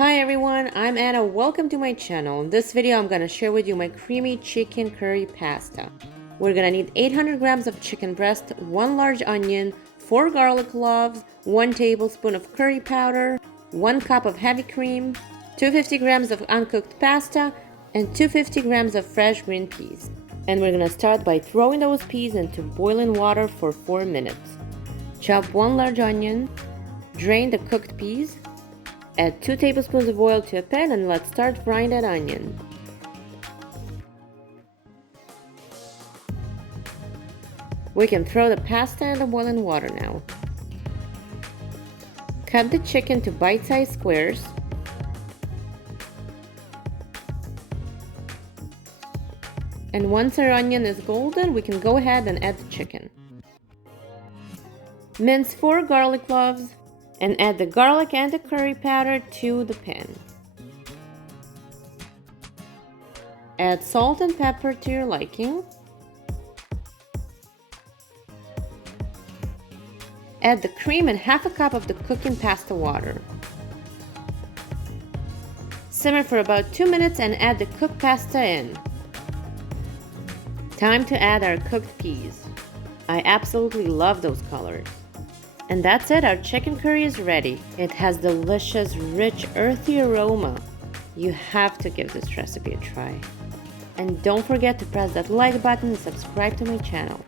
Hi everyone, I'm Anna. Welcome to my channel. In this video, I'm gonna share with you my creamy chicken curry pasta. We're gonna need 800 grams of chicken breast, 1 large onion, 4 garlic cloves, 1 tablespoon of curry powder, 1 cup of heavy cream, 250 grams of uncooked pasta, and 250 grams of fresh green peas. And we're gonna start by throwing those peas into boiling water for 4 minutes. Chop 1 large onion, drain the cooked peas, add 2 tablespoons of oil to a pan and let's start frying that onion. We can throw the pasta in the boiling water now. Cut the chicken to bite-sized squares. And once our onion is golden, we can go ahead and add the chicken. Mince 4 garlic cloves and add the garlic and the curry powder to the pan. Add salt and pepper to your liking. Add the cream and half a cup of the cooking pasta water. Simmer for about 2 minutes and add the cooked pasta in. Time to add our cooked peas. I absolutely love those colors. And that's it, our chicken curry is ready. It has delicious, rich, earthy aroma. You have to give this recipe a try. And don't forget to press that like button and subscribe to my channel.